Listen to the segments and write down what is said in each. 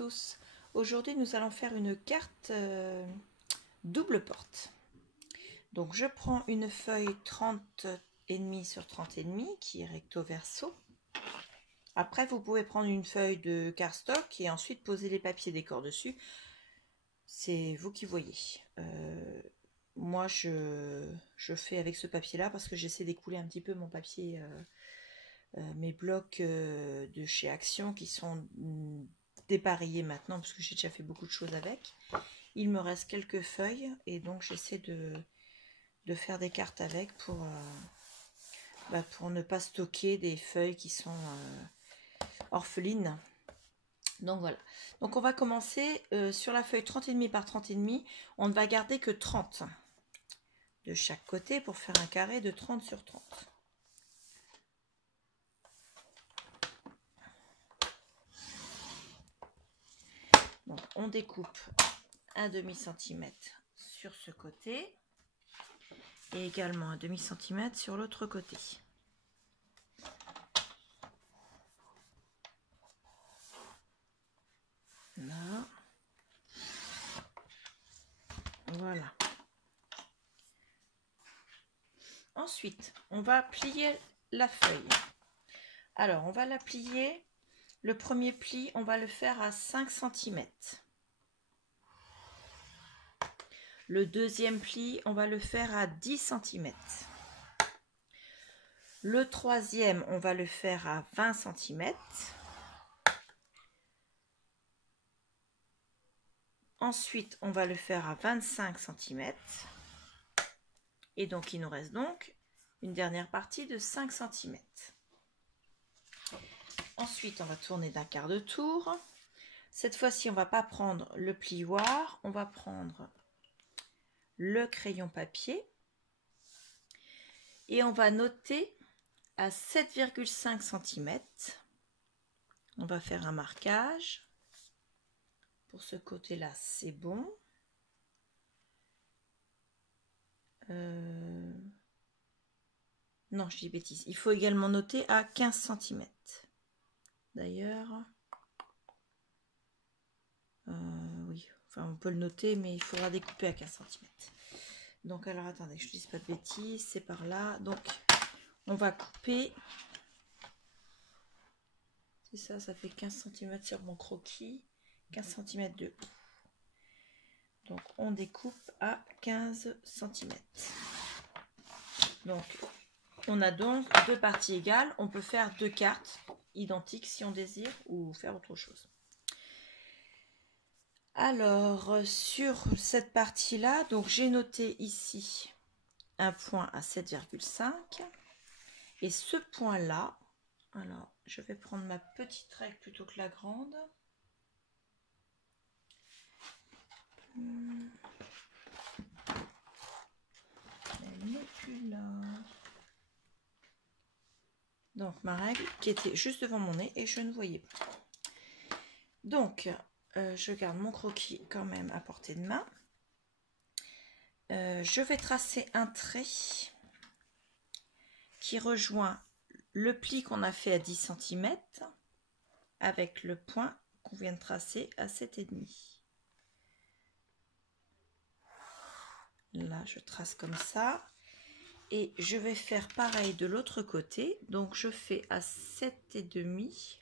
tous. Aujourd'hui, nous allons faire une carte double porte. Donc, je prends une feuille 30,5 sur 30,5 qui est recto verso. Après, vous pouvez prendre une feuille de cardstock et ensuite poser les papiers décor dessus. C'est vous qui voyez. Moi, je fais avec ce papier-là parce que j'essaie d'écouler un petit peu mon papier, mes blocs de chez Action qui sont dépareillés maintenant parce que j'ai déjà fait beaucoup de choses avec. Il me reste quelques feuilles et donc j'essaie de faire des cartes avec pour ne pas stocker des feuilles qui sont orphelines. Donc voilà. Donc on va commencer sur la feuille 30,5 par 30,5. On ne va garder que 30 de chaque côté pour faire un carré de 30 sur 30. Donc on découpe un demi-centimètre sur ce côté et également un demi-centimètre sur l'autre côté. Là. Voilà. Ensuite, on va plier la feuille. Alors, on va la plier. Le premier pli, on va le faire à 5 cm. Le deuxième pli, on va le faire à 10 cm. Le troisième, on va le faire à 20 cm. Ensuite, on va le faire à 25 cm. Et donc, il nous reste donc une dernière partie de 5 cm. Ensuite, on va tourner d'un quart de tour. Cette fois-ci, on ne va pas prendre le plioir, on va prendre le crayon papier et on va noter à 7,5 cm. On va faire un marquage. Pour ce côté-là, c'est bon. Non, je dis bêtise. Il faut également noter à 15 cm. D'ailleurs, oui, enfin on peut le noter, mais il faudra découper à 15 cm. Donc alors attendez, je ne dise pas de bêtises, c'est par là. Donc on va couper. C'est ça, ça fait 15 cm sur mon croquis. 15 cm de haut. Donc on découpe à 15 cm. Donc on a donc deux parties égales. On peut faire deux cartes identiques si on désire ou faire autre chose. Alors sur cette partie là, donc j'ai noté ici un point à 7,5 et ce point là, alors je vais prendre ma petite règle plutôt que la grande. Elle n'est plus là. Donc ma règle qui était juste devant mon nez et je ne voyais pas. Donc je garde mon croquis quand même à portée de main. Je vais tracer un trait qui rejoint le pli qu'on a fait à 10 cm avec le point qu'on vient de tracer à 7,5. Là, je trace comme ça. Et je vais faire pareil de l'autre côté. Donc, je fais à 7,5.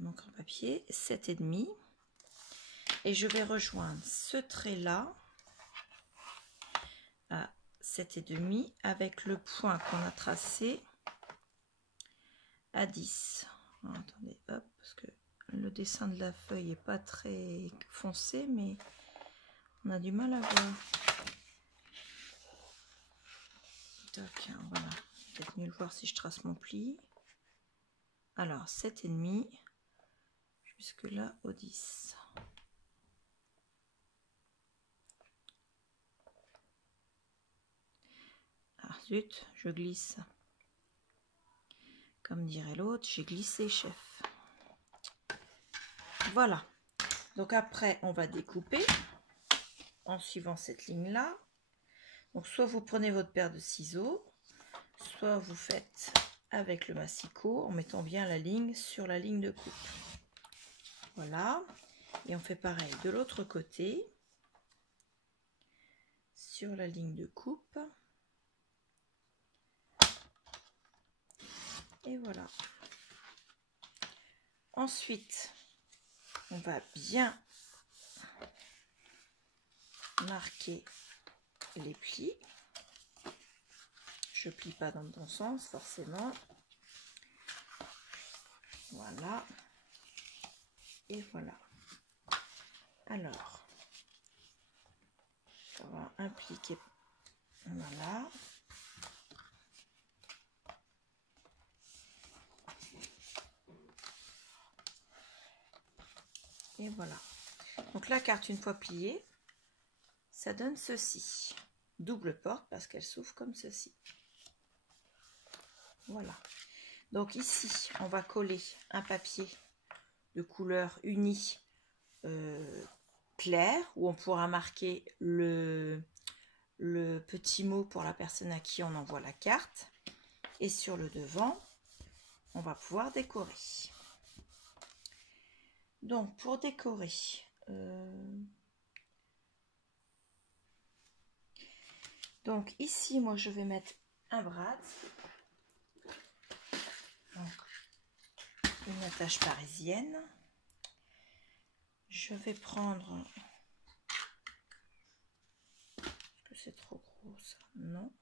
Mon grand papier, 7,5. Et je vais rejoindre ce trait-là à 7,5 avec le point qu'on a tracé à 10. Alors, attendez, hop, parce que le dessin de la feuille n'est pas très foncé, mais on a du mal à voir. Tac, voilà, peut-être mieux le voir si je trace mon pli. Alors, 7,5 jusque là au 10. Ah zut, je glisse. Comme dirait l'autre, j'ai glissé, chef. Voilà. Donc après, on va découper en suivant cette ligne-là. Donc soit vous prenez votre paire de ciseaux, soit vous faites avec le massicot en mettant bien la ligne sur la ligne de coupe. Voilà, et on fait pareil de l'autre côté, sur la ligne de coupe. Et voilà. Ensuite, on va bien marquer les plis. Je plie pas dans le bon sens forcément. Voilà. Et voilà. Alors, on va un pli qui est... Voilà. Et voilà. Donc la carte, une fois pliée, ça donne ceci. Double porte parce qu'elle s'ouvre comme ceci. Voilà. Donc ici, on va coller un papier de couleur unie claire où on pourra marquer le petit mot pour la personne à qui on envoie la carte. Et sur le devant, on va pouvoir décorer. Donc pour décorer, donc ici moi je vais mettre un brad, donc une attache parisienne. Je vais prendre, est-ce que c'est trop gros ça? Non,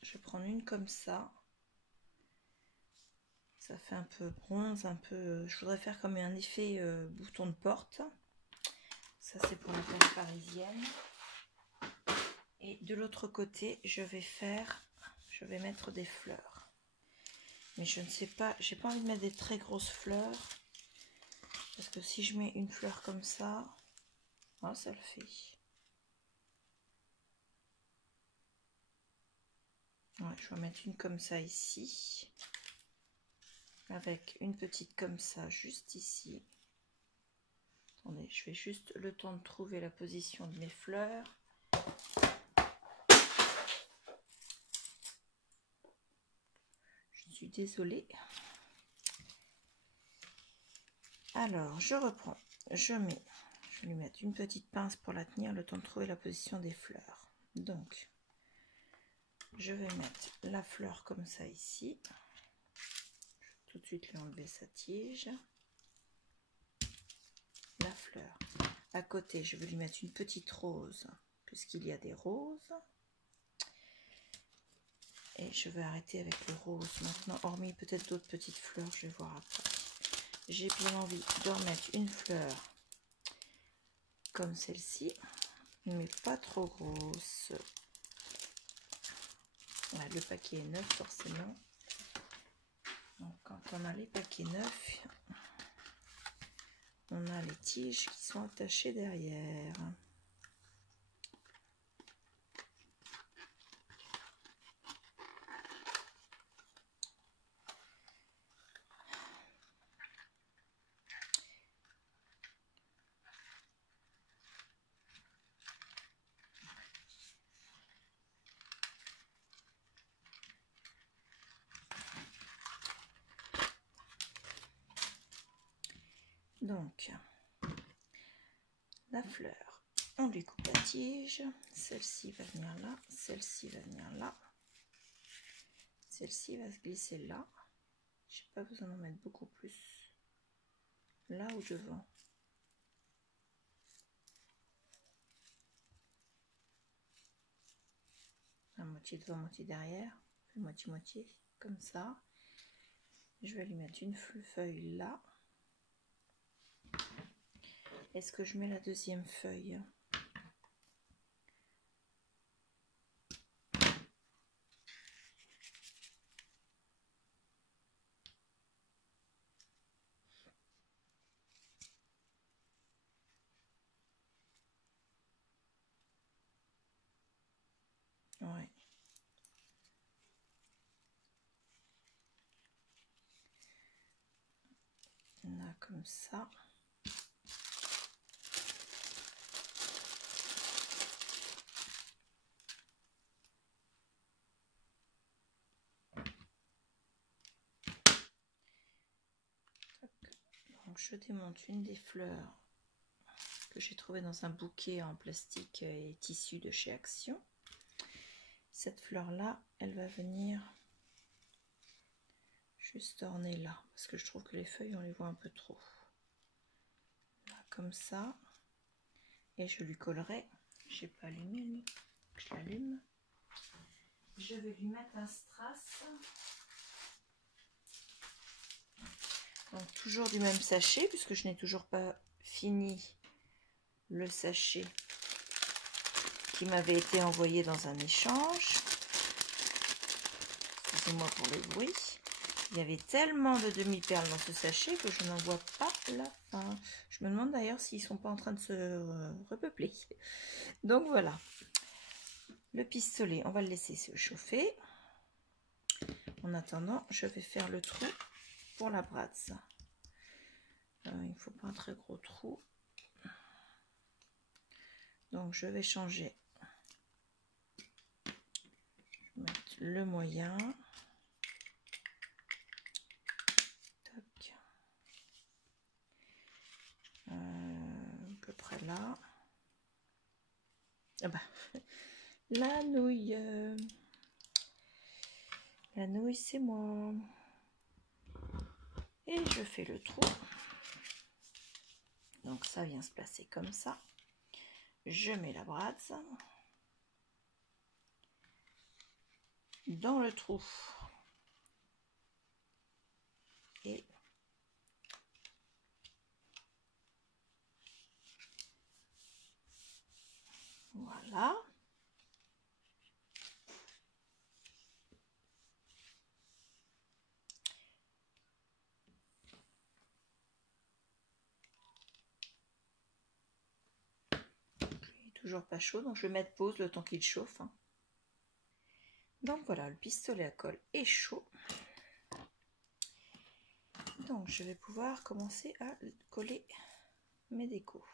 je vais prendre une comme ça. Ça fait un peu bronze, un peu, je voudrais faire comme un effet bouton de porte. Ça c'est pour la taille parisienne. Et de l'autre côté, je vais mettre des fleurs. Mais je ne sais pas, j'ai pas envie de mettre des très grosses fleurs. Parce que si je mets une fleur comme ça, oh, ça le fait. Ouais, je vais mettre une comme ça ici. Avec une petite comme ça juste ici. Attendez, je fais juste le temps de trouver la position de mes fleurs. Je suis désolée. Alors, je reprends. Je vais lui mettre une petite pince pour la tenir, le temps de trouver la position des fleurs. Donc, je vais mettre la fleur comme ça ici. Je vais tout de suite lui enlever sa tige. La fleur. À côté, je vais lui mettre une petite rose, puisqu'il y a des roses. Et je vais arrêter avec le rose maintenant, hormis peut-être d'autres petites fleurs, je vais voir après. J'ai bien envie de remettre une fleur comme celle-ci, mais pas trop grosse. Ouais, le paquet est neuf forcément. Donc quand on a les paquets neufs, on a les tiges qui sont attachées derrière. Donc, la fleur, on lui coupe la tige. Celle-ci va venir là, celle-ci va venir là. Celle-ci va se glisser là. Je n'ai pas besoin d'en mettre beaucoup plus. Là ou devant. À moitié devant, moitié derrière. Moitié-moitié, comme ça. Je vais lui mettre une feuille là. Est-ce que je mets la deuxième feuille? Ouais. Là, comme ça. Donc je démonte une des fleurs que j'ai trouvé dans un bouquet en plastique et tissu de chez Action. Cette fleur là, elle va venir juste orner là, parce que je trouve que les feuilles on les voit un peu trop. Là, comme ça, et je lui collerai. J'ai pas allumé lui, je l'allume. Je vais lui mettre un strass. Donc toujours du même sachet, puisque je n'ai toujours pas fini le sachet qui m'avait été envoyé dans un échange. Excusez-moi pour le bruit. Il y avait tellement de demi-perles dans ce sachet que je n'en vois pas la fin. Je me demande d'ailleurs s'ils ne sont pas en train de se repeupler. Donc voilà. Le pistolet, on va le laisser se chauffer. En attendant, je vais faire le trou pour la brasse. Il ne faut pas un très gros trou. Donc je vais changer. Je vais mettre le moyen. Toc. À peu près là. Ah bah, la nouille. La nouille, c'est moi. Et je fais le trou. Donc ça vient se placer comme ça. Je mets la brasse dans le trou. Et voilà. Toujours pas chaud, donc je vais mettre pause le temps qu'il chauffe. Donc voilà, le pistolet à colle est chaud. Donc je vais pouvoir commencer à coller mes décos.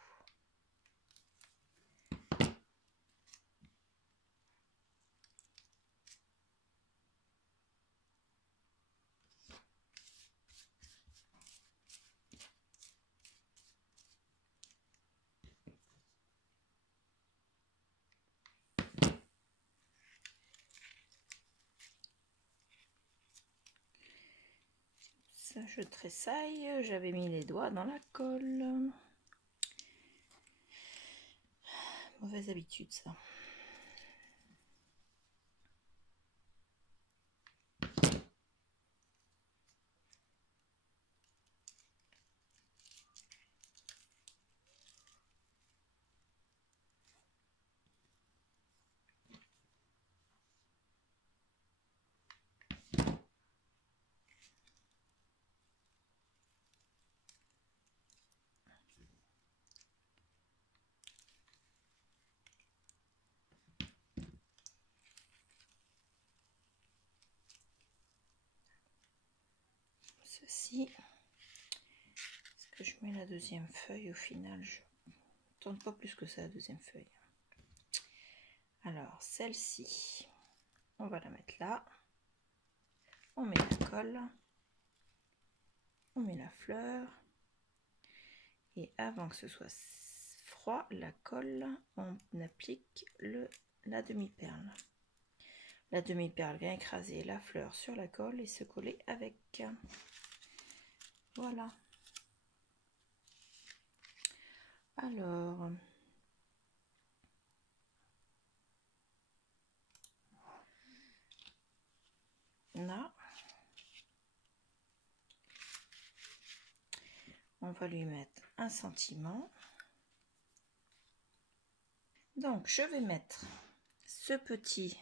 Ça, je tressaille, j'avais mis les doigts dans la colle. Mauvaise habitude ça. Ceci. Est-ce que je mets la deuxième feuille au final? Je ne tente pas plus que ça la deuxième feuille. Alors celle-ci, on va la mettre là. On met la colle. On met la fleur. Et avant que ce soit froid, la colle, on applique la demi-perle. La demi-perle vient écraser la fleur sur la colle et se coller avec. Voilà. Alors, là, on va lui mettre un sentiment. Donc, je vais mettre ce petit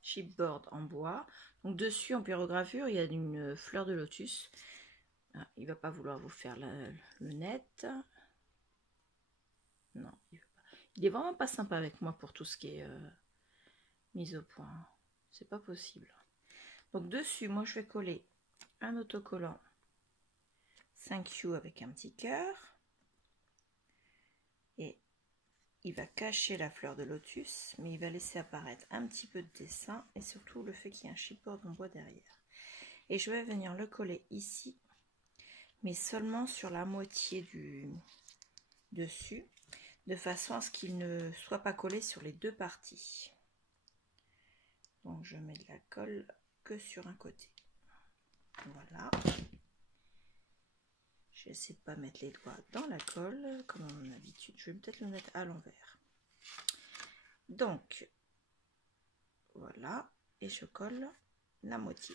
chipboard en bois. Donc, dessus, en pyrogravure, il y a une fleur de lotus. Ah, il va pas vouloir vous faire le net. Non, il est vraiment pas sympa avec moi pour tout ce qui est mise au point. C'est pas possible. Donc dessus, moi je vais coller un autocollant 5U avec un petit cœur. Et il va cacher la fleur de lotus, mais il va laisser apparaître un petit peu de dessin et surtout le fait qu'il y ait un chipboard en bois derrière. Et je vais venir le coller ici. mais seulement sur la moitié du dessus, de façon à ce qu'il ne soit pas collé sur les deux parties. Donc je mets de la colle que sur un côté. Voilà. J'essaie de ne pas mettre les doigts dans la colle, comme à mon habitude. Je vais peut-être le mettre à l'envers. Donc, voilà. Et je colle la moitié.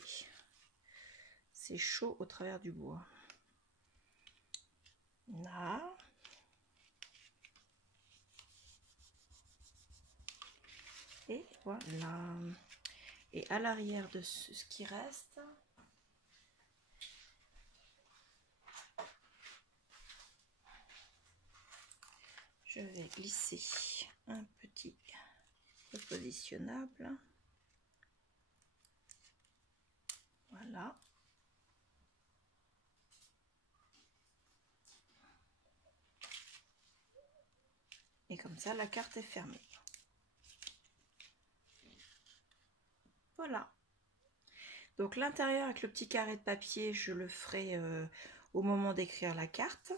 C'est chaud au travers du bois. Là. Et voilà. Et à l'arrière de ce qui reste, je vais glisser un petit repositionnable. Voilà. Et comme ça, la carte est fermée. Voilà. Donc l'intérieur avec le petit carré de papier, je le ferai au moment d'écrire la carte.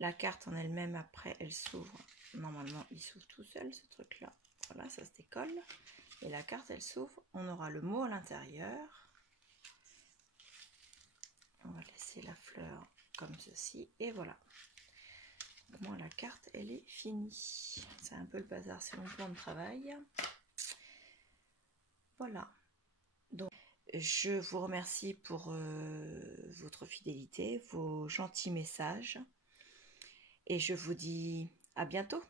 La carte en elle-même, après, elle s'ouvre. Normalement, il s'ouvre tout seul, ce truc-là. Voilà, ça se décolle. Et la carte, elle s'ouvre. On aura le mot à l'intérieur. On va laisser la fleur comme ceci. Et voilà. Moi, la carte, elle est finie. C'est un peu le bazar, c'est mon plan de travail. Voilà. Donc, je vous remercie pour votre fidélité, vos gentils messages. Et je vous dis à bientôt.